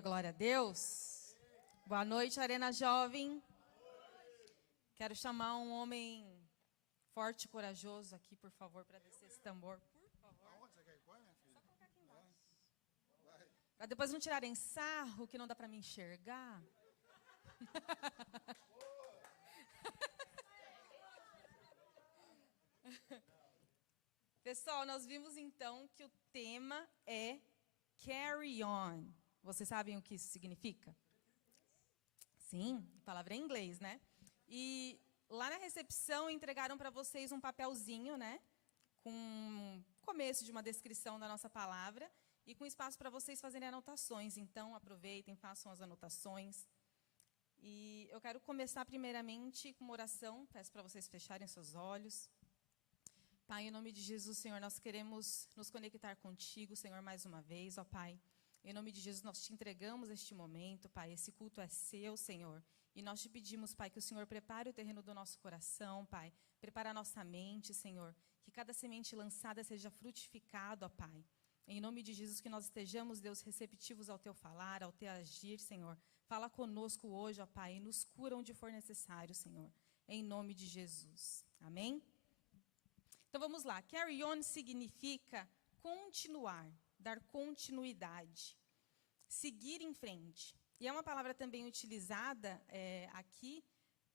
Aleluia, glória a Deus. Boa noite, Arena Jovem. Quero chamar um homem forte e corajoso aqui, por favor, para descer esse tambor. Por favor. Aonde você quer ir? Põe, minha filha. Só colocar aqui embaixo. Para depois não tirarem sarro, que não dá para me enxergar. Pessoal, nós vimos então que o tema é carry on. Vocês sabem o que isso significa? Sim, a palavra é em inglês, né? E lá na recepção entregaram para vocês um papelzinho, né? Com o começo de uma descrição da nossa palavra e com espaço para vocês fazerem anotações. Então, aproveitem, façam as anotações. E eu quero começar primeiramente com uma oração. Peço para vocês fecharem seus olhos. Pai, em nome de Jesus, Senhor, nós queremos nos conectar contigo, Senhor, mais uma vez, ó Pai. Em nome de Jesus, nós te entregamos este momento, Pai. Esse culto é seu, Senhor. E nós te pedimos, Pai, que o Senhor prepare o terreno do nosso coração, Pai. Prepare a nossa mente, Senhor. Que cada semente lançada seja frutificada, ó Pai. Em nome de Jesus, que nós estejamos, Deus, receptivos ao teu falar, ao teu agir, Senhor. Fala conosco hoje, ó Pai, e nos cura onde for necessário, Senhor. Em nome de Jesus. Amém? Então vamos lá. Carry on significa continuar, dar continuidade, seguir em frente. E é uma palavra também utilizada aqui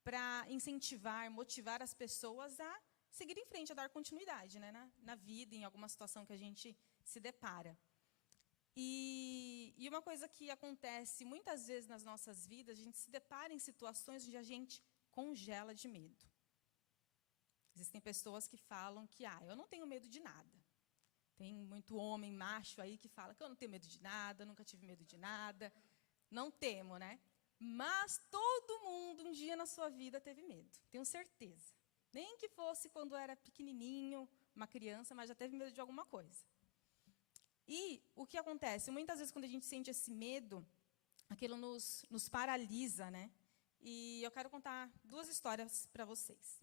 para incentivar, motivar as pessoas a seguir em frente, a dar continuidade, né, na vida, em alguma situação que a gente se depara. E uma coisa que acontece muitas vezes nas nossas vidas, a gente se depara em situações onde a gente congela de medo. Existem pessoas que falam que, eu não tenho medo de nada. Tem muito homem macho aí que fala que eu não tenho medo de nada, nunca tive medo de nada. Não temo, né? Mas todo mundo um dia na sua vida teve medo, tenho certeza. Nem que fosse quando era pequenininho, uma criança, mas já teve medo de alguma coisa. E o que acontece? Muitas vezes quando a gente sente esse medo, aquilo nos paralisa, né? E eu quero contar duas histórias para vocês.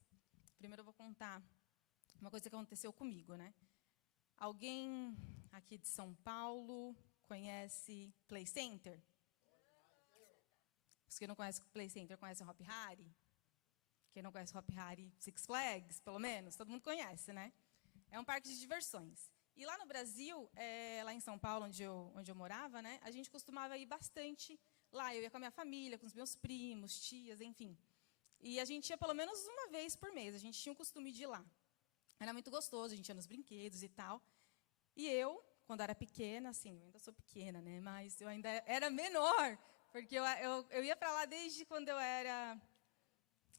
Primeiro eu vou contar uma coisa que aconteceu comigo, né? Alguém aqui de São Paulo conhece Play Center? Os que não conhecem Play Center conhecem Hop Hari? Quem não conhece Hop Hari, Six Flags, pelo menos, todo mundo conhece, né? É um parque de diversões. E lá no Brasil, lá em São Paulo, onde eu morava, né? A gente costumava ir bastante lá. Eu ia com a minha família, com os meus primos, tias, enfim. E a gente ia pelo menos uma vez por mês. A gente tinha o costume de ir lá. Era muito gostoso, a gente ia nos brinquedos e tal. E eu, quando era pequena, assim, eu ainda sou pequena, né? Mas eu ainda era menor, porque eu ia para lá desde quando eu era,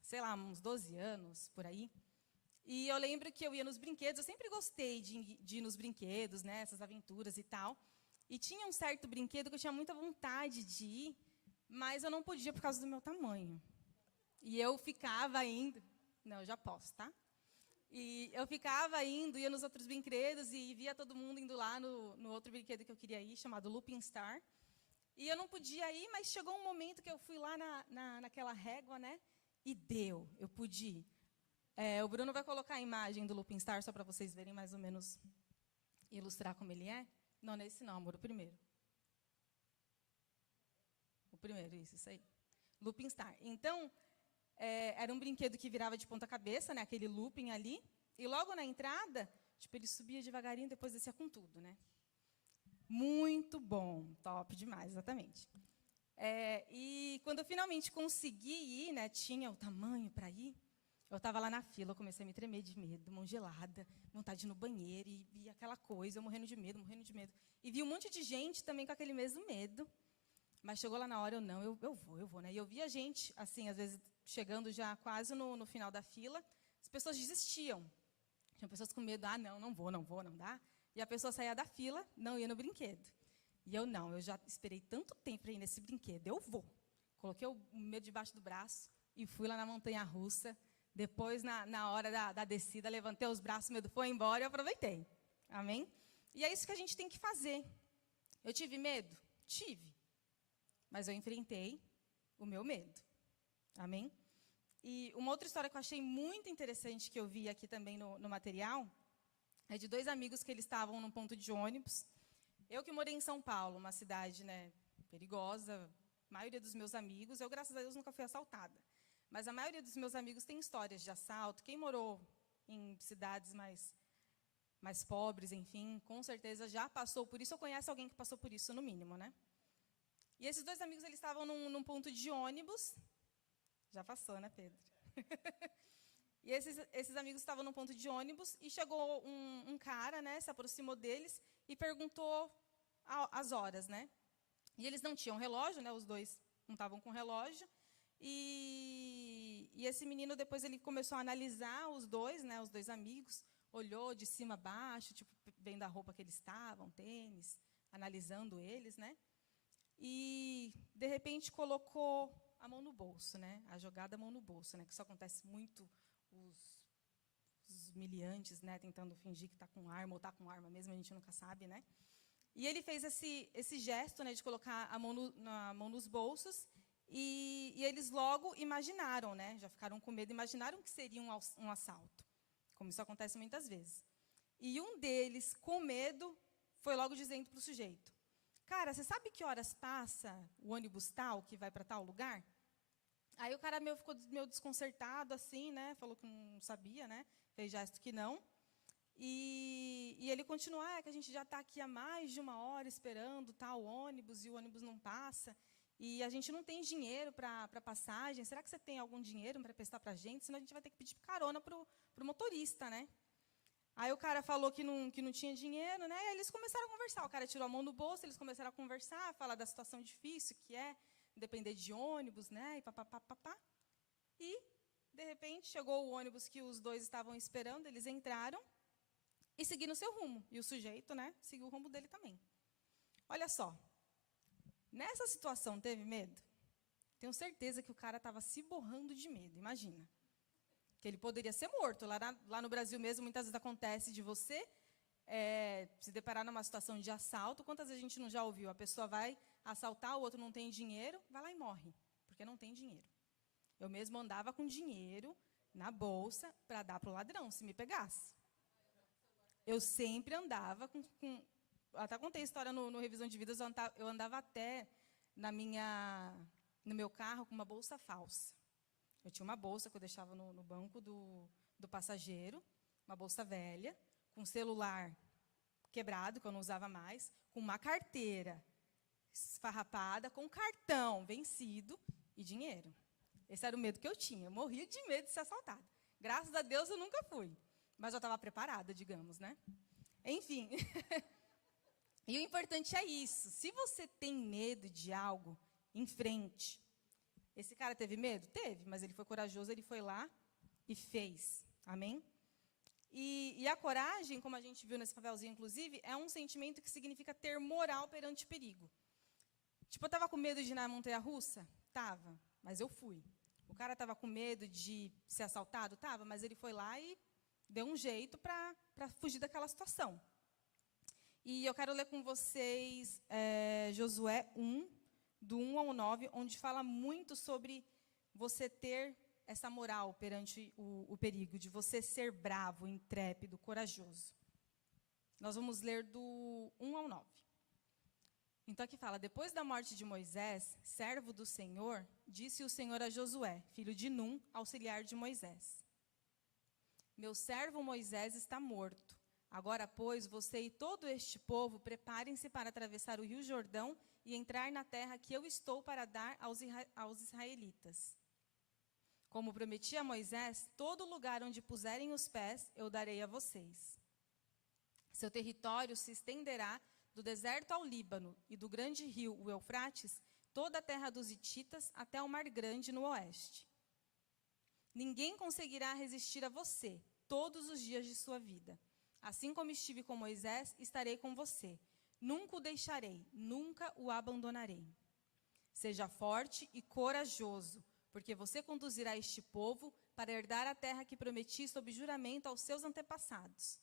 sei lá, uns 12 anos, por aí. E eu lembro que eu ia nos brinquedos, eu sempre gostei de ir nos brinquedos, né? Essas aventuras e tal. E tinha um certo brinquedo que eu tinha muita vontade de ir, mas eu não podia por causa do meu tamanho. E eu ficava indo... Não, eu já posso, tá? E eu ficava indo, ia nos outros brinquedos e via todo mundo indo lá no outro brinquedo que eu queria ir, chamado Looping Star. E eu não podia ir, mas chegou um momento que eu fui lá naquela régua, né? E deu, eu pude ir. O Bruno vai colocar a imagem do Looping Star, só para vocês verem mais ou menos, ilustrar como ele é. Não, não é esse não, amor, o primeiro. O primeiro, isso aí. Looping Star. Então... era um brinquedo que virava de ponta cabeça, né, aquele looping ali, e logo na entrada, tipo, ele subia devagarinho, depois descia com tudo, né? Muito bom, top demais, exatamente. E quando eu finalmente consegui ir, né, tinha o tamanho para ir, eu estava lá na fila, eu comecei a me tremer de medo, mão gelada, vontade de ir no banheiro, e aquela coisa, eu morrendo de medo. E vi um monte de gente também com aquele mesmo medo. Mas chegou lá na hora, eu vou, né? E eu via gente, assim, às vezes, chegando já quase no final da fila, as pessoas desistiam. Tinha pessoas com medo, não vou, não dá. E a pessoa saía da fila, não ia no brinquedo. E eu já esperei tanto tempo para ir nesse brinquedo, eu vou. Coloquei o medo debaixo do braço e fui lá na montanha-russa. Depois, na hora da descida, levantei os braços, o medo foi embora e eu aproveitei. Amém? E é isso que a gente tem que fazer. Eu tive medo? Tive. Mas eu enfrentei o meu medo. Amém? E uma outra história que eu achei muito interessante, que eu vi aqui também no material, é de dois amigos que eles estavam num ponto de ônibus. Eu que morei em São Paulo, uma cidade, né, perigosa. A maioria dos meus amigos, eu, graças a Deus, nunca fui assaltada. Mas a maioria dos meus amigos tem histórias de assalto. Quem morou em cidades mais pobres, enfim, com certeza já passou por isso ou conhece alguém que passou por isso, no mínimo, né? E esses dois amigos, eles estavam num ponto de ônibus. Já passou, né, Pedro? E esses amigos estavam num ponto de ônibus e chegou um cara, né, se aproximou deles e perguntou as horas, né? E eles não tinham relógio, né? Os dois não estavam com relógio. E esse menino, depois, ele começou a analisar os dois, né, os dois amigos, olhou de cima a baixo, tipo, vendo a roupa que eles estavam, tênis, analisando eles, né? E, de repente, colocou a mão no bolso, né? A jogada mão no bolso, né? Que isso acontece muito, os miliantes, né? Tentando fingir que está com arma, ou está com arma mesmo, a gente nunca sabe, né? E ele fez esse gesto, né, de colocar a mão nos bolsos, e eles logo imaginaram, né? Já ficaram com medo, imaginaram que seria um assalto, como isso acontece muitas vezes. E um deles, com medo, foi logo dizendo para o sujeito: cara, você sabe que horas passa o ônibus tal, que vai para tal lugar? Aí o cara ficou meio desconcertado, assim, né? Falou que não sabia, né? Fez gesto que não. E ele continuou: que a gente já está aqui há mais de 1 hora esperando tal ônibus, e o ônibus não passa. E a gente não tem dinheiro para passagem. Será que você tem algum dinheiro para prestar para a gente? Senão a gente vai ter que pedir carona para o motorista, né? Aí o cara falou que não tinha dinheiro, né? E aí eles começaram a conversar. O cara tirou a mão no bolso, eles começaram a conversar, falar da situação difícil que é depender de ônibus, né? E papapá. E, de repente, chegou o ônibus que os dois estavam esperando, eles entraram e seguiram o seu rumo. E o sujeito, né, seguiu o rumo dele também. Olha só. Nessa situação, teve medo? Tenho certeza que o cara estava se borrando de medo, imagina. Que ele poderia ser morto. Lá no Brasil mesmo, muitas vezes acontece de você se deparar numa situação de assalto. Quantas vezes a gente não já ouviu? A pessoa vai assaltar, o outro não tem dinheiro, vai lá e morre, porque não tem dinheiro. Eu mesmo andava com dinheiro na bolsa para dar para o ladrão, se me pegasse. Eu sempre andava com até contei a história no Revisão de Vidas, eu andava até no meu carro com uma bolsa falsa. Eu tinha uma bolsa que eu deixava no banco do passageiro, uma bolsa velha, com um celular quebrado, que eu não usava mais, com uma carteira esfarrapada, com cartão vencido e dinheiro. Esse era o medo que eu tinha. Eu morria de medo de ser assaltada. Graças a Deus eu nunca fui. Mas eu estava preparada, digamos, né? Enfim. E o importante é isso. Se você tem medo de algo, enfrente. Esse cara teve medo? Teve, mas ele foi corajoso, ele foi lá e fez. Amém? E a coragem, como a gente viu nesse papelzinho, inclusive, é um sentimento que significa ter moral perante o perigo. Tipo, eu estava com medo de ir na montanha-russa? Tava, mas eu fui. O cara estava com medo de ser assaltado? Tava, mas ele foi lá e deu um jeito para fugir daquela situação. E eu quero ler com vocês Josué 1, do 1 ao 9, onde fala muito sobre você ter essa moral perante o perigo, de você ser bravo, intrépido, corajoso. Nós vamos ler do 1 ao 9. Então aqui fala: depois da morte de Moisés, servo do Senhor, disse o Senhor a Josué, filho de Num, auxiliar de Moisés: meu servo Moisés está morto. Agora, pois, você e todo este povo preparem-se para atravessar o rio Jordão e entrar na terra que eu estou para dar aos israelitas. Como prometi a Moisés, todo lugar onde puserem os pés, eu darei a vocês. Seu território se estenderá do deserto ao Líbano e do grande rio, o Eufrates, toda a terra dos hititas até o Mar Grande no oeste. Ninguém conseguirá resistir a você todos os dias de sua vida. Assim como estive com Moisés, estarei com você. Nunca o deixarei, nunca o abandonarei. Seja forte e corajoso, porque você conduzirá este povo para herdar a terra que prometi sob juramento aos seus antepassados.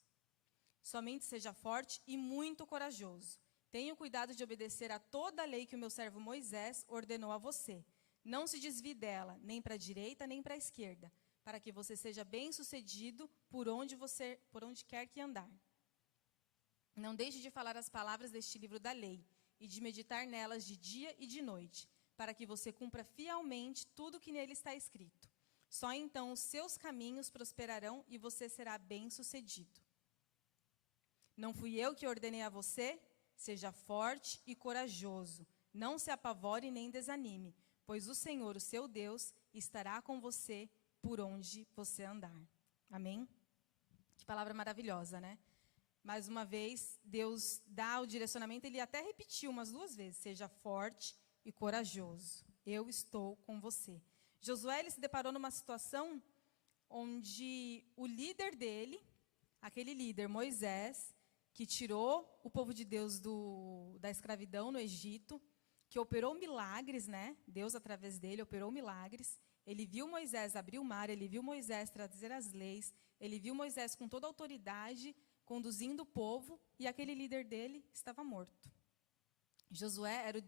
Somente seja forte e muito corajoso. Tenha cuidado de obedecer a toda a lei que o meu servo Moisés ordenou a você. Não se desvie dela, nem para a direita, nem para a esquerda, para que você seja bem-sucedido por onde quer que andar. Não deixe de falar as palavras deste livro da lei, e de meditar nelas de dia e de noite, para que você cumpra fielmente tudo que nele está escrito. Só então os seus caminhos prosperarão e você será bem-sucedido. Não fui eu que ordenei a você? Seja forte e corajoso. Não se apavore nem desanime, pois o Senhor, o seu Deus, estará com você por onde você andar. Amém? Que palavra maravilhosa, né? Mais uma vez, Deus dá o direcionamento, ele até repetiu umas 2 vezes, seja forte e corajoso. Eu estou com você. Josué ele se deparou numa situação onde o líder dele, aquele líder, Moisés, que tirou o povo de Deus da escravidão no Egito, que operou milagres, né? Deus, através dele, operou milagres. Ele viu Moisés abrir o mar, ele viu Moisés trazer as leis, ele viu Moisés com toda a autoridade, conduzindo o povo, e aquele líder dele estava morto. Josué era o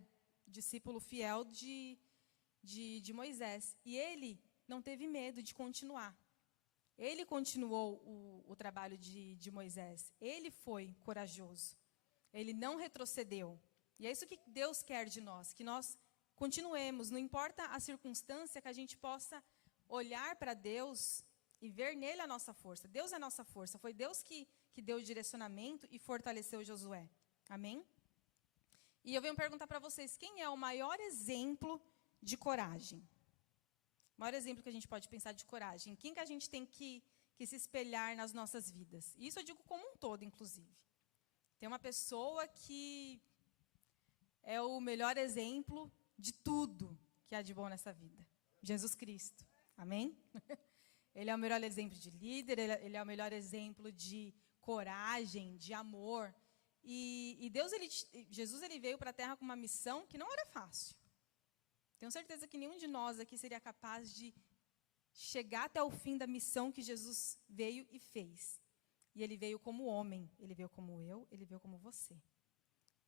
discípulo fiel de Moisés, e ele não teve medo de continuar. Ele continuou o trabalho de Moisés, ele foi corajoso, ele não retrocedeu. E é isso que Deus quer de nós, que nós continuemos, não importa a circunstância, que a gente possa olhar para Deus e ver nele a nossa força. Deus é a nossa força, foi Deus que deu o direcionamento e fortaleceu Josué. Amém? E eu venho perguntar para vocês, quem é o maior exemplo de coragem? O maior exemplo que a gente pode pensar de coragem. Quem que a gente tem que se espelhar nas nossas vidas? Isso eu digo como um todo, inclusive. Tem uma pessoa que é o melhor exemplo de tudo que há de bom nessa vida. Jesus Cristo. Amém? Ele é o melhor exemplo de líder, ele é o melhor exemplo de coragem, de amor. E Jesus ele veio para a Terra com uma missão que não era fácil. Tenho certeza que nenhum de nós aqui seria capaz de chegar até o fim da missão que Jesus veio e fez. E ele veio como homem, ele veio como eu, ele veio como você.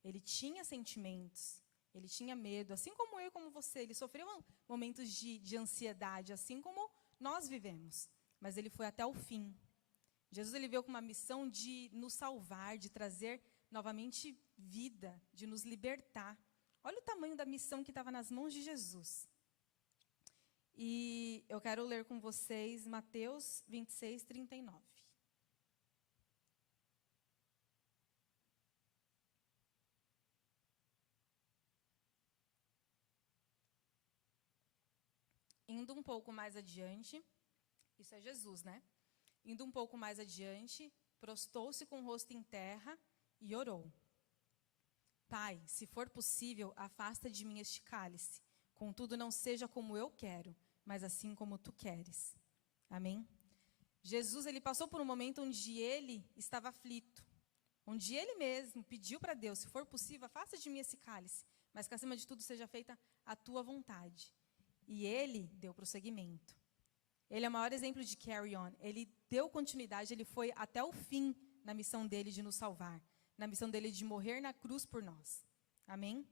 Ele tinha sentimentos, ele tinha medo, assim como eu e como você. Ele sofreu momentos de ansiedade, assim como nós vivemos. Mas ele foi até o fim. Jesus ele veio com uma missão de nos salvar, de trazer novamente vida, de nos libertar. Olha o tamanho da missão que estava nas mãos de Jesus. E eu quero ler com vocês Mateus 26, 39. Indo um pouco mais adiante, isso é Jesus, né? Indo um pouco mais adiante, prostou-se com o rosto em terra e orou. Pai, se for possível, afasta de mim este cálice. Contudo, não seja como eu quero, mas assim como tu queres. Amém? Jesus, ele passou por um momento onde ele estava aflito. Onde ele mesmo pediu para Deus, se for possível, afasta de mim esse cálice. Mas que acima de tudo seja feita a tua vontade. E ele deu prosseguimento. Ele é o maior exemplo de carry on. Ele deu continuidade, ele foi até o fim na missão dele de nos salvar. Na missão dele de morrer na cruz por nós. Amém?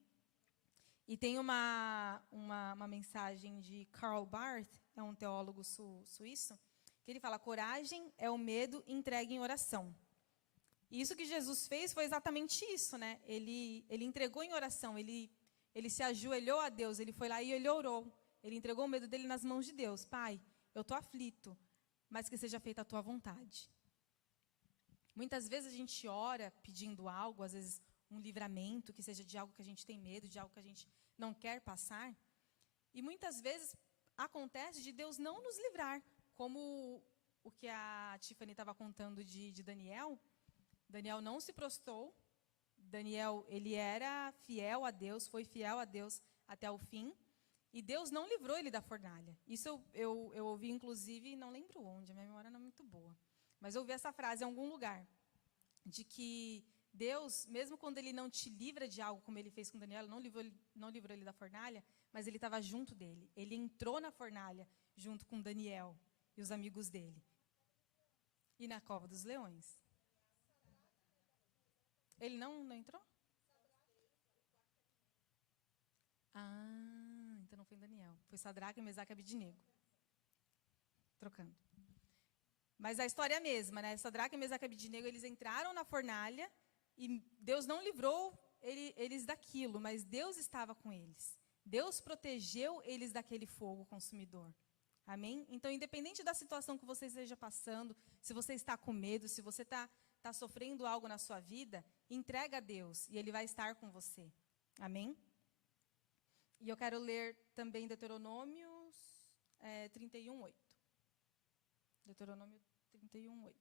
E tem uma mensagem de Karl Barth, é um teólogo suíço, que ele fala, coragem é o medo entregue em oração. E isso que Jesus fez foi exatamente isso, né? Ele entregou em oração, ele se ajoelhou a Deus, ele foi lá e ele orou. Ele entregou o medo dele nas mãos de Deus. Pai, eu estou aflito, mas que seja feita a tua vontade. Muitas vezes a gente ora pedindo algo, às vezes um livramento, que seja de algo que a gente tem medo, de algo que a gente não quer passar. E muitas vezes acontece de Deus não nos livrar, como o que a Tiffany estava contando de Daniel. Daniel não se prostrou. Daniel, ele era fiel a Deus, foi fiel a Deus até o fim. E Deus não livrou ele da fornalha. Isso eu ouvi, inclusive, não lembro onde, a minha memória não é muito boa. Mas eu ouvi essa frase em algum lugar, de que Deus, mesmo quando ele não te livra de algo, como ele fez com Daniel, não livrou ele da fornalha, mas ele estava junto dele. Ele entrou na fornalha junto com Daniel e os amigos dele. E na cova dos leões. Ele não entrou? Ah, então não foi em Daniel. Foi Sadraque, Mesaque e Abednego. Trocando. Mas a história é a mesma, né? Sadraque, Mesaque e Abednego, eles entraram na fornalha e Deus não livrou eles daquilo, mas Deus estava com eles. Deus protegeu eles daquele fogo consumidor. Amém? Então, independente da situação que você esteja passando, se você está com medo, se você está sofrendo algo na sua vida, entrega a Deus e Ele vai estar com você. Amém? E eu quero ler também Deuteronômios 31:8. Deuteronômio 31:8.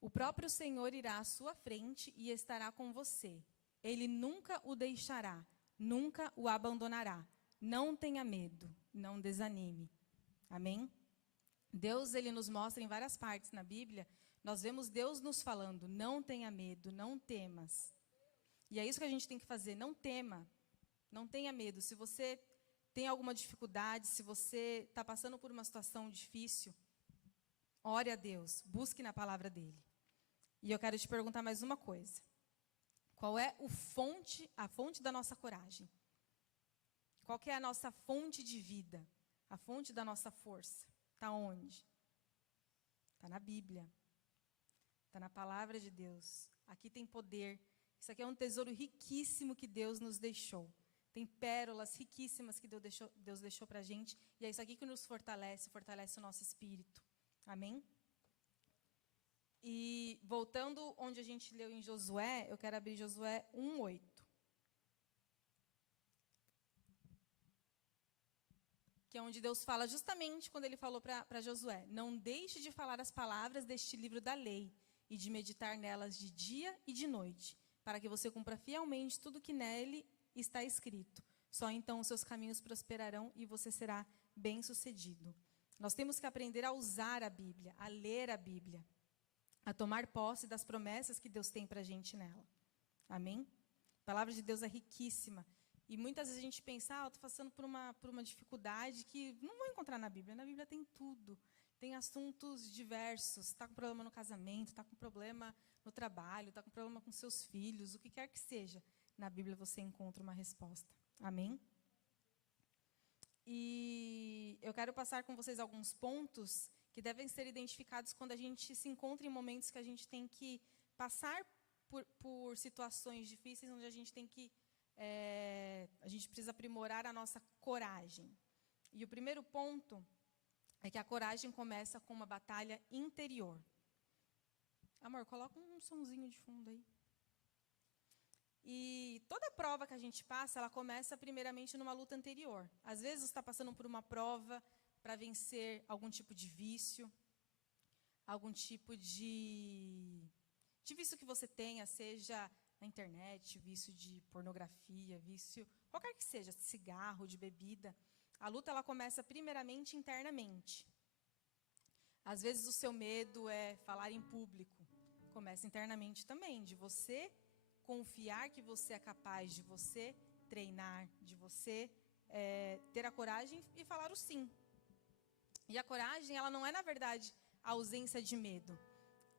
O próprio Senhor irá à sua frente e estará com você. Ele nunca o deixará, nunca o abandonará. Não tenha medo, não desanime. Amém? Deus, Ele nos mostra em várias partes na Bíblia, nós vemos Deus nos falando, não tenha medo, não temas. E é isso que a gente tem que fazer, não tema, não tenha medo. Se você tem alguma dificuldade, se você está passando por uma situação difícil, ore a Deus, busque na palavra dEle. E eu quero te perguntar mais uma coisa. Qual é a fonte da nossa coragem? Qual que é a nossa fonte de vida? A fonte da nossa força? Está onde? Está na Bíblia. Está na palavra de Deus. Aqui tem poder. Isso aqui é um tesouro riquíssimo que Deus nos deixou. Tem pérolas riquíssimas que Deus deixou para a gente. E é isso aqui que nos fortalece o nosso espírito. Amém? E voltando onde a gente leu em Josué, eu quero abrir Josué 1:8. Que é onde Deus fala justamente quando Ele falou para Josué: não deixe de falar as palavras deste livro da lei e de meditar nelas de dia e de noite, para que você cumpra fielmente tudo que nele está escrito. Só então os seus caminhos prosperarão e você será bem-sucedido. Nós temos que aprender a usar a Bíblia, a ler a Bíblia, a tomar posse das promessas que Deus tem para a gente nela. Amém? A palavra de Deus é riquíssima. E muitas vezes a gente pensa, estou passando por uma dificuldade que não vou encontrar na Bíblia. Na Bíblia tem tudo. Tem assuntos diversos. Está com problema no casamento, está com problema no trabalho, está com problema com seus filhos, o que quer que seja. Na Bíblia você encontra uma resposta. Amém? E eu quero passar com vocês alguns pontos que devem ser identificados quando a gente se encontra em momentos que a gente tem que passar por situações difíceis, onde a gente tem que a gente precisa aprimorar a nossa coragem. E o primeiro ponto é que a coragem começa com uma batalha interior. Amor, coloca um sonzinho de fundo aí. E toda prova que a gente passa, ela começa primeiramente numa luta anterior. Às vezes você está passando por uma prova para vencer algum tipo de vício, algum tipo de vício que você tenha, seja na internet, vício de pornografia, vício, qualquer que seja, cigarro, de bebida. A luta ela começa primeiramente internamente. Às vezes o seu medo é falar em público. Começa internamente também, de você confiar que você é capaz, de você treinar, de você ter a coragem e falar o sim. E a coragem, ela não é, na verdade, a ausência de medo,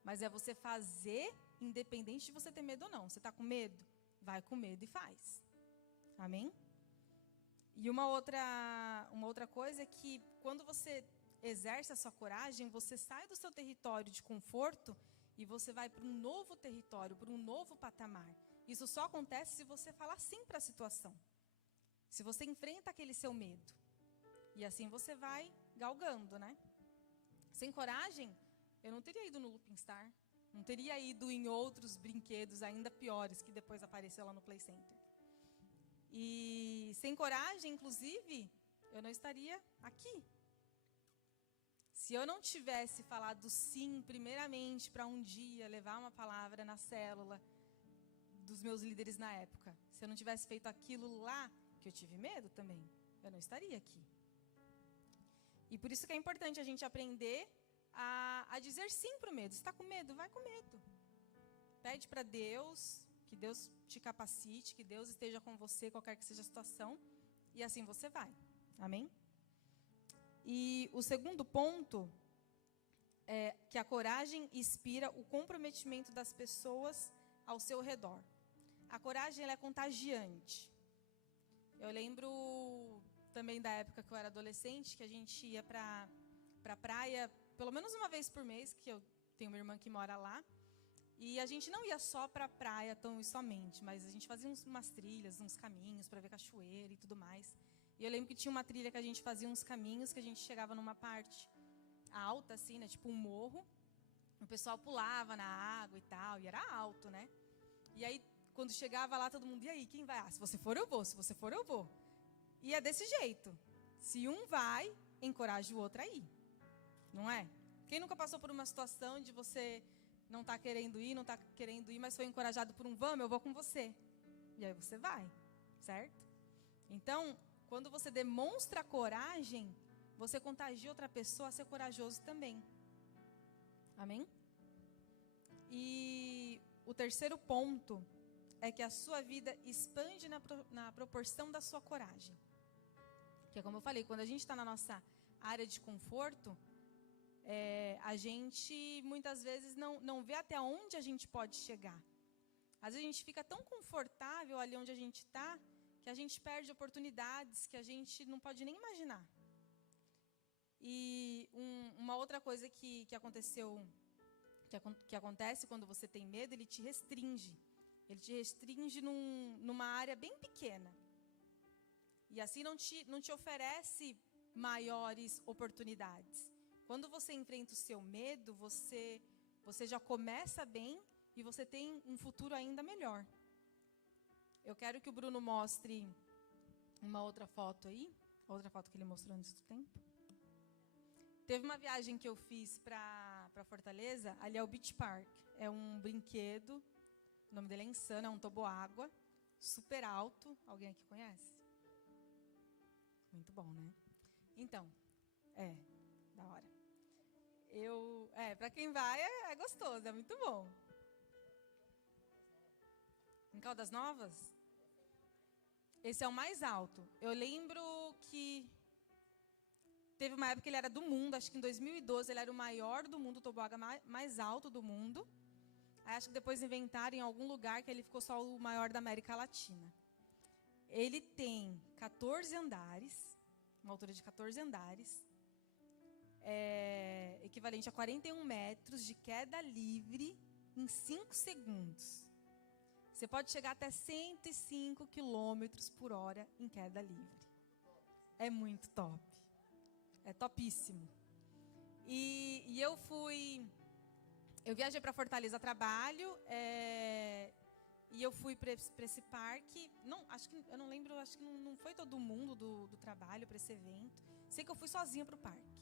mas é você fazer independente de você ter medo ou não. Você está com medo? Vai com medo e faz. Amém? E uma outra coisa é que quando você exerce a sua coragem, você sai do seu território de conforto e você vai para um novo território, para um novo patamar. Isso só acontece se você falar sim para a situação. Se você enfrenta aquele seu medo. E assim você vai galgando, né? Sem coragem, eu não teria ido no Looping Star. Não teria ido em outros brinquedos ainda piores que depois apareceu lá no Play Center. E sem coragem, inclusive, eu não estaria aqui. Se eu não tivesse falado sim, primeiramente, para um dia levar uma palavra na célula dos meus líderes na época, se eu não tivesse feito aquilo lá, que eu tive medo também, eu não estaria aqui. E por isso que é importante a gente aprender a dizer sim para o medo. Se está com medo, vai com medo. Pede para Deus, que Deus te capacite, que Deus esteja com você, qualquer que seja a situação, e assim você vai. Amém? E o segundo ponto é que a coragem inspira o comprometimento das pessoas ao seu redor. A coragem ela é contagiante. Eu lembro também da época que eu era adolescente, que a gente ia para para a praia pelo menos uma vez por mês, que eu tenho uma irmã que mora lá. E a gente não ia só para a praia tão somente, mas a gente fazia umas trilhas, uns caminhos para ver cachoeira e tudo mais. E eu lembro que tinha uma trilha que a gente fazia uns caminhos, que a gente chegava numa parte alta, assim, né, tipo um morro. O pessoal pulava na água e tal, e era alto, né? E aí, quando chegava lá, todo mundo, e aí, quem vai? Ah, se você for, eu vou, se você for, eu vou. E é desse jeito. Se um vai, encoraja o outro a ir. Não é? Quem nunca passou por uma situação de você não tá querendo ir, mas foi encorajado por um, vamos, eu vou com você. E aí você vai, certo? Então, quando você demonstra coragem, você contagia outra pessoa a ser corajoso também. Amém? E o terceiro ponto é que a sua vida expande na proporção da sua coragem. Que é como eu falei, quando a gente está na nossa área de conforto, a gente muitas vezes não vê até onde a gente pode chegar. Às vezes a gente fica tão confortável ali onde a gente está, que a gente perde oportunidades que a gente não pode nem imaginar. E uma outra coisa que acontece quando você tem medo, ele te restringe. Ele te restringe numa área bem pequena. E assim não te oferece maiores oportunidades. Quando você enfrenta o seu medo, você já começa bem e você tem um futuro ainda melhor. Eu quero que o Bruno mostre uma outra foto aí. Outra foto que ele mostrou antes do tempo. Teve uma viagem que eu fiz para Fortaleza, ali é o Beach Park. É um brinquedo, o nome dele é Insano, é um toboágua, super alto. Alguém aqui conhece? Muito bom, né? Então, da hora. Para quem vai, é gostoso, é muito bom. Em Caldas Novas? Esse é o mais alto. Eu lembro que teve uma época que ele era do mundo, acho que em 2012 ele era o maior do mundo, o toboágua mais alto do mundo. Aí acho que depois inventaram em algum lugar que ele ficou só o maior da América Latina. Ele tem 14 andares, uma altura de 14 andares, equivalente a 41 metros de queda livre em 5 segundos. Você pode chegar até 105 quilômetros por hora em queda livre. É muito top. É topíssimo. E eu viajei para Fortaleza a trabalho, e eu fui para esse parque. Eu não lembro, acho que não foi todo mundo do trabalho para esse evento. Sei que eu fui sozinha para o parque.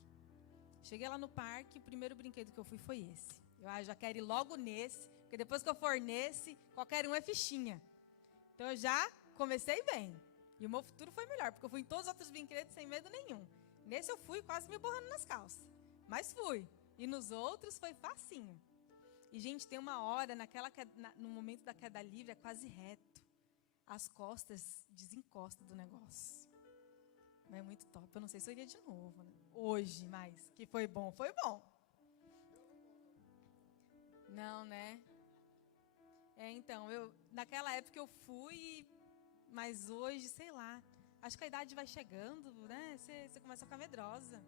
Cheguei lá no parque, o primeiro brinquedo que eu fui foi esse. Eu já quero ir logo nesse, porque depois que eu for nesse, qualquer um é fichinha. Então eu já comecei bem. E o meu futuro foi melhor, porque eu fui em todos os outros brinquedos sem medo nenhum. Nesse eu fui quase me borrando nas calças. Mas fui. E nos outros foi facinho. E, gente, tem uma hora, no momento da queda livre, é quase reto. As costas desencostam do negócio. Mas é muito top. Eu não sei se eu iria de novo, né? Hoje, mas que foi bom, foi bom. Não, né? Então, naquela época eu fui, mas hoje, sei lá. Acho que a idade vai chegando, né? Você começa a ficar medrosa.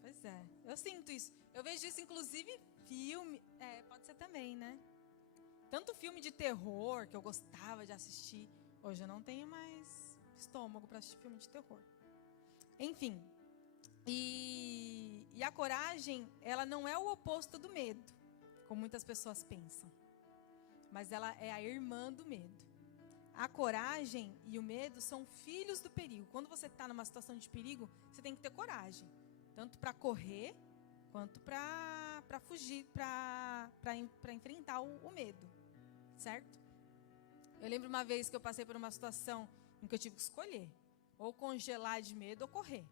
Pois é, eu sinto isso. Eu vejo isso, inclusive, filme. Pode ser também, né? Tanto filme de terror que eu gostava de assistir. Hoje eu não tenho mais estômago para assistir filme de terror. Enfim. E a coragem, ela não é o oposto do medo, como muitas pessoas pensam. Mas ela é a irmã do medo. A coragem e o medo são filhos do perigo. Quando você está numa situação de perigo, você tem que ter coragem. Tanto para correr, quanto para fugir, para enfrentar o medo. Certo? Eu lembro uma vez que eu passei por uma situação em que eu tive que escolher. Ou congelar de medo ou correr.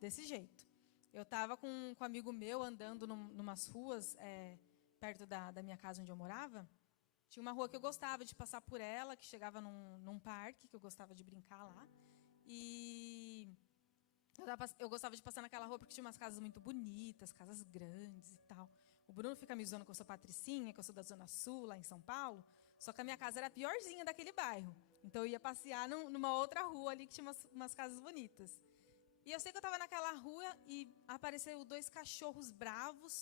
Desse jeito. Eu estava com um amigo meu andando numas ruas perto da minha casa onde eu morava. Tinha uma rua que eu gostava de passar por ela, que chegava num parque, que eu gostava de brincar lá. E eu gostava de passar naquela rua porque tinha umas casas muito bonitas, casas grandes e tal. O Bruno fica me zoando que eu sou patricinha, que eu sou da Zona Sul, lá em São Paulo. Só que a minha casa era a piorzinha daquele bairro. Então eu ia passear numa outra rua ali que tinha umas casas bonitas. E eu sei que eu estava naquela rua e apareceram 2 cachorros bravos,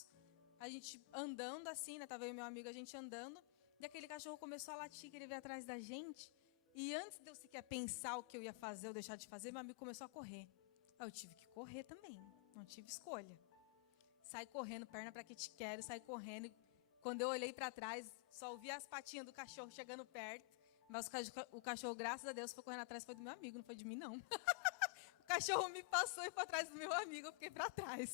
a gente andando assim, né? Tava eu e meu amigo, a gente andando, e aquele cachorro começou a latir, querer vir atrás da gente. E antes de eu sequer pensar o que eu ia fazer ou deixar de fazer, meu amigo começou a correr. Aí eu tive que correr também, não tive escolha. Sai correndo, perna para que te quero, sai correndo. Quando eu olhei para trás, só ouvi as patinhas do cachorro chegando perto. Mas o cachorro, graças a Deus, foi correndo atrás, foi do meu amigo, não foi de mim, não. O cachorro me passou e foi atrás do meu amigo, eu fiquei para trás.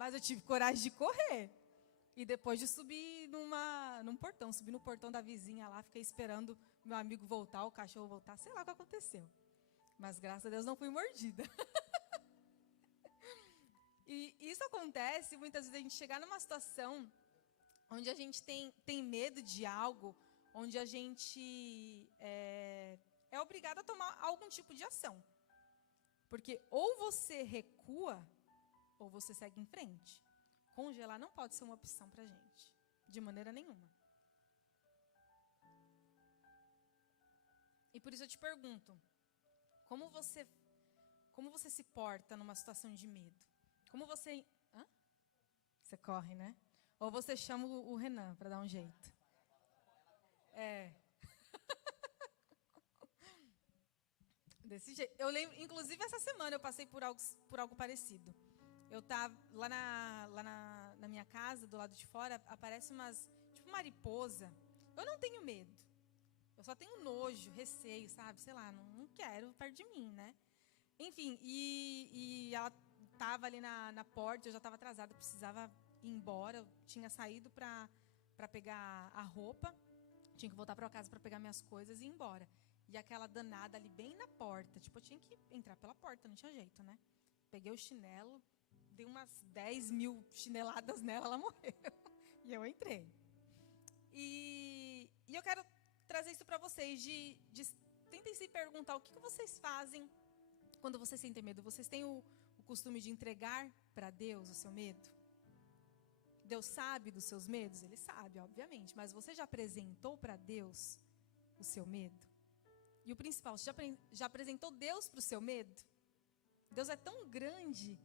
Mas eu tive coragem de correr. E depois de subir num portão, subi no portão da vizinha lá, fiquei esperando meu amigo voltar, o cachorro voltar, sei lá o que aconteceu. Mas graças a Deus não fui mordida. E isso acontece, muitas vezes a gente chegar numa situação onde a gente tem medo de algo, onde a gente é obrigado a tomar algum tipo de ação. Porque ou você recua, ou você segue em frente. Congelar não pode ser uma opção para a gente, de maneira nenhuma. E por isso eu te pergunto, como você se porta numa situação de medo? Como você... Hã? Você corre, né? Ou você chama o Renan para dar um jeito. Desse jeito. Eu lembro, inclusive essa semana eu passei por algo parecido. Eu estava lá na minha casa, do lado de fora, aparece umas, tipo mariposa. Eu não tenho medo. Eu só tenho nojo, receio, sabe? Sei lá, não quero perto de mim, né? Enfim, e ela estava ali na porta, eu já estava atrasada, precisava ir embora. Eu tinha saído para pegar a roupa, tinha que voltar para casa para pegar minhas coisas e ir embora. E aquela danada ali bem na porta, tipo, eu tinha que entrar pela porta, não tinha jeito, né? Peguei o chinelo, dei umas 10.000 chineladas nela, ela morreu. E eu entrei. E eu quero trazer isso para vocês, tentem se perguntar o que vocês fazem quando vocês sentem medo. Vocês têm o costume de entregar para Deus o seu medo? Deus sabe dos seus medos? Ele sabe, obviamente. Mas você já apresentou para Deus o seu medo? E o principal, você já apresentou Deus para o seu medo? Deus é tão grande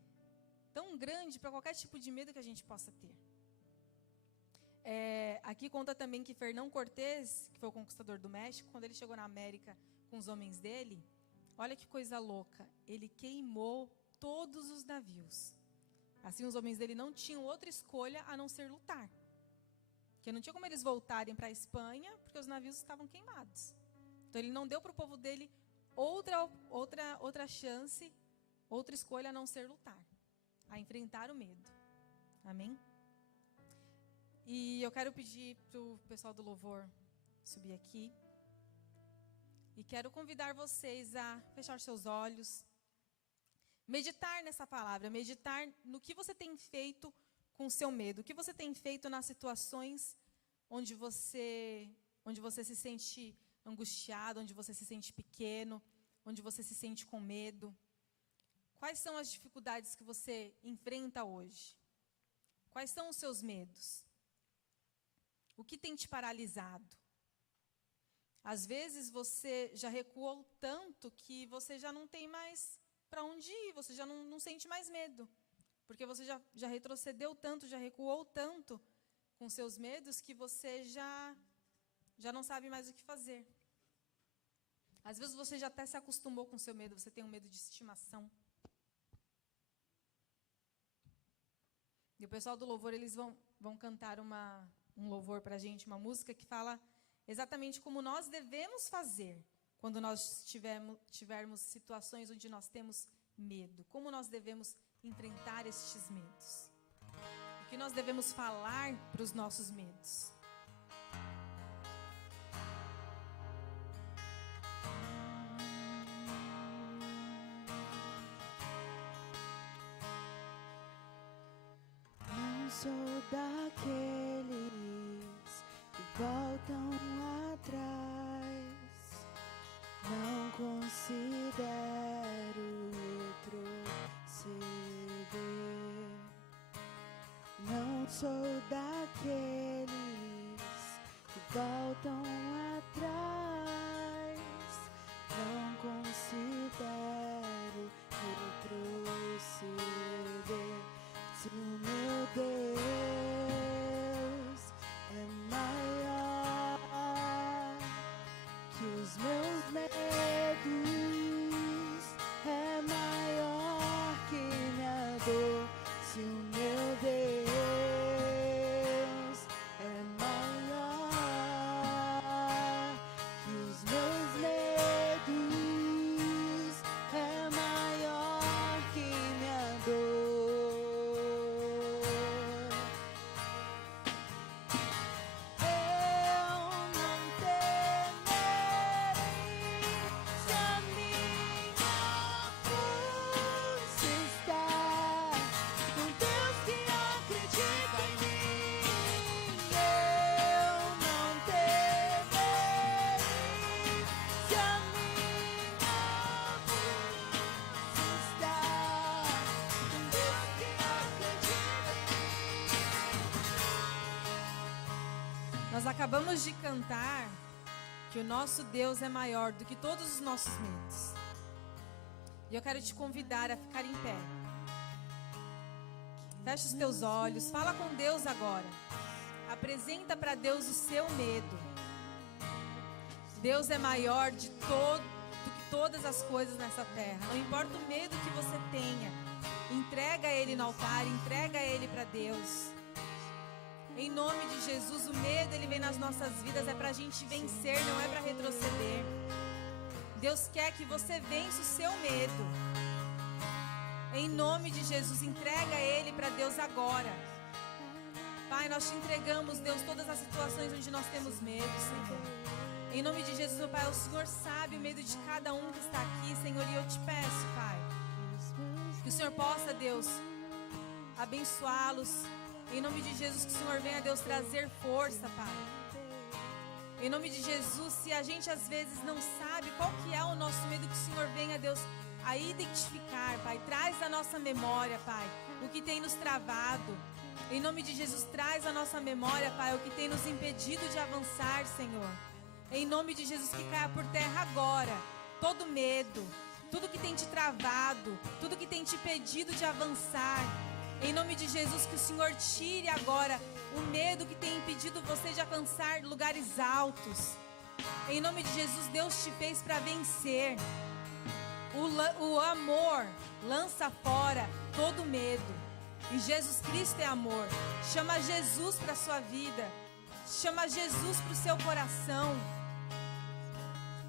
para qualquer tipo de medo que a gente possa ter. Aqui conta também que Fernão Cortés, que foi o conquistador do México, quando ele chegou na América com os homens dele, olha que coisa louca, ele queimou todos os navios. Assim os homens dele não tinham outra escolha a não ser lutar. Porque não tinha como eles voltarem para a Espanha, porque os navios estavam queimados. Então ele não deu para o povo dele outra chance, outra escolha a não ser lutar, a enfrentar o medo. Amém? E eu quero pedir para o pessoal do louvor subir aqui. E quero convidar vocês a fechar seus olhos, meditar nessa palavra, meditar no que você tem feito com o seu medo, o que você tem feito nas situações onde você se sente angustiado, onde você se sente pequeno, onde você se sente com medo. Quais são as dificuldades que você enfrenta hoje? Quais são os seus medos? O que tem te paralisado? Às vezes você já recuou tanto que você já não tem mais para onde ir, você já não sente mais medo. Porque você já retrocedeu tanto, já recuou tanto com seus medos que você já não sabe mais o que fazer. Às vezes você já até se acostumou com o seu medo, você tem um medo de estimação. E o pessoal do louvor, eles vão cantar um louvor para a gente, uma música que fala exatamente como nós devemos fazer quando nós tivermos situações onde nós temos medo. Como nós devemos enfrentar estes medos. O que nós devemos falar para os nossos medos. Não sou daqueles que voltam atrás. Não considero retroceder. Não sou daqueles que voltam atrás. Não considero retroceder. acabamos de cantar que o nosso Deus é maior do que todos os nossos medos. E eu quero te convidar a ficar em pé. Fecha os teus olhos, fala com Deus agora. Apresenta para Deus o seu medo. Deus é maior do que todas as coisas nessa terra. Não importa o medo que você tenha, entrega ele no altar, entrega ele para Deus. Em nome de Jesus, o medo ele vem nas nossas vidas, é para a gente vencer, não é para retroceder. Deus quer que você vença o seu medo. Em nome de Jesus, entrega ele para Deus agora. Pai, nós te entregamos, Deus, todas as situações onde nós temos medo, Senhor. Em nome de Jesus, meu Pai, o Senhor sabe o medo de cada um que está aqui, Senhor, e eu te peço, Pai, que o Senhor possa, Deus, abençoá-los. Em nome de Jesus, que o Senhor venha, Deus, trazer força, Pai. Em nome de Jesus, se a gente às vezes não sabe qual que é o nosso medo, que o Senhor venha, Deus, a identificar, Pai. Traz à nossa memória, Pai, o que tem nos travado. Em nome de Jesus, traz à nossa memória, Pai, o que tem nos impedido de avançar, Senhor. Em nome de Jesus, que caia por terra agora todo medo, tudo que tem te travado, tudo que tem te impedido de avançar. Em nome de Jesus, que o Senhor tire agora o medo que tem impedido você de alcançar lugares altos. Em nome de Jesus, Deus te fez para vencer. O amor lança fora todo medo. E Jesus Cristo é amor. Chama Jesus para a sua vida. Chama Jesus para o seu coração.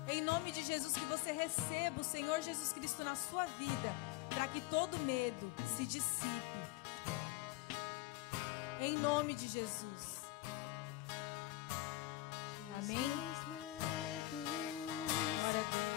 Em nome de Jesus, que você receba o Senhor Jesus Cristo na sua vida, para que todo medo se dissipe. Em nome de Jesus. Amém? Glória a Deus.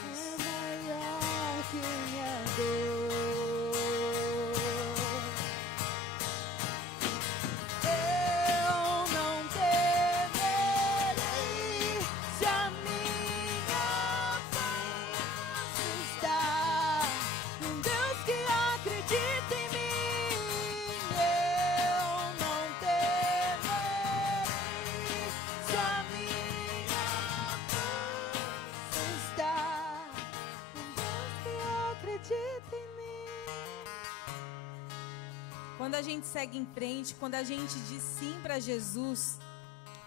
Quando a gente segue em frente, quando a gente diz sim para Jesus,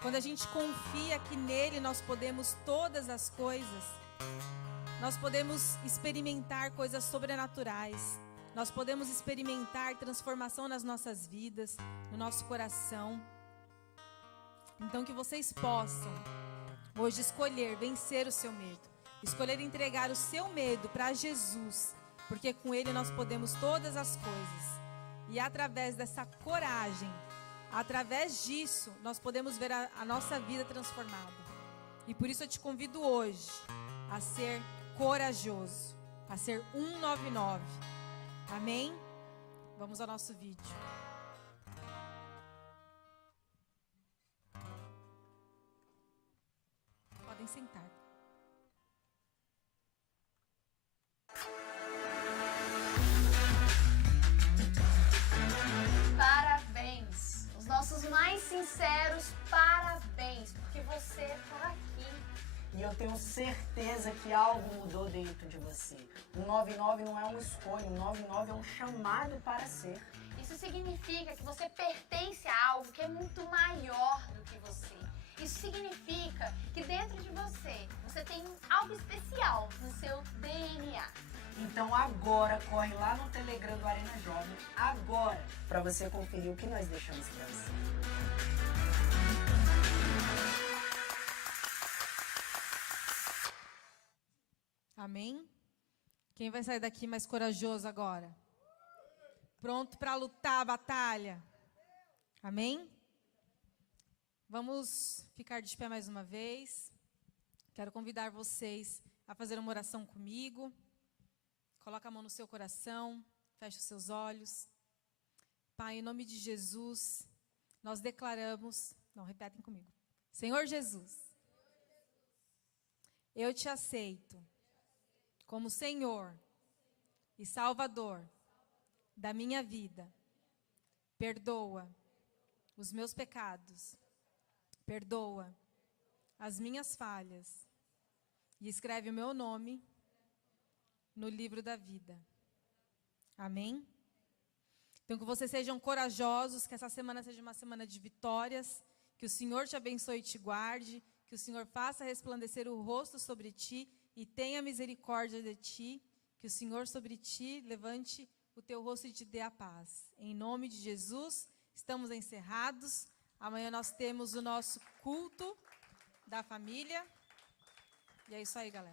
quando a gente confia que nele nós podemos todas as coisas, nós podemos experimentar coisas sobrenaturais, nós podemos experimentar transformação nas nossas vidas, no nosso coração. Então que vocês possam hoje escolher vencer o seu medo, escolher entregar o seu medo para Jesus, porque com ele nós podemos todas as coisas. E através dessa coragem, através disso, nós podemos ver a nossa vida transformada. E por isso eu te convido hoje a ser corajoso, a ser 199. Amém? Vamos ao nosso vídeo. Podem sentar. Parabéns, os nossos mais sinceros parabéns, porque você está aqui. E eu tenho certeza que algo mudou dentro de você. O 99 não é uma escolha, o 99 é um chamado para ser. Isso significa que você pertence a algo que é muito maior do que você. Isso significa que dentro de você tem algo especial no seu DNA. Então agora, corre lá no Telegram do Arena Jovem, agora, para você conferir o que nós deixamos para você. Amém? Quem vai sair daqui mais corajoso agora? Pronto para lutar a batalha? Amém? Vamos ficar de pé mais uma vez. Quero convidar vocês a fazer uma oração comigo. Coloca a mão no seu coração, feche os seus olhos. Pai, em nome de Jesus, nós declaramos, não, repetem comigo. Senhor Jesus, eu te aceito como Senhor e Salvador da minha vida. Perdoa os meus pecados, perdoa as minhas falhas e escreve o meu nome no livro da vida. Amém? Então, que vocês sejam corajosos, que essa semana seja uma semana de vitórias, que o Senhor te abençoe e te guarde, que o Senhor faça resplandecer o rosto sobre ti e tenha misericórdia de ti, que o Senhor sobre ti levante o teu rosto e te dê a paz. Em nome de Jesus, estamos encerrados. Amanhã nós temos o nosso culto da família. E é isso aí, galera.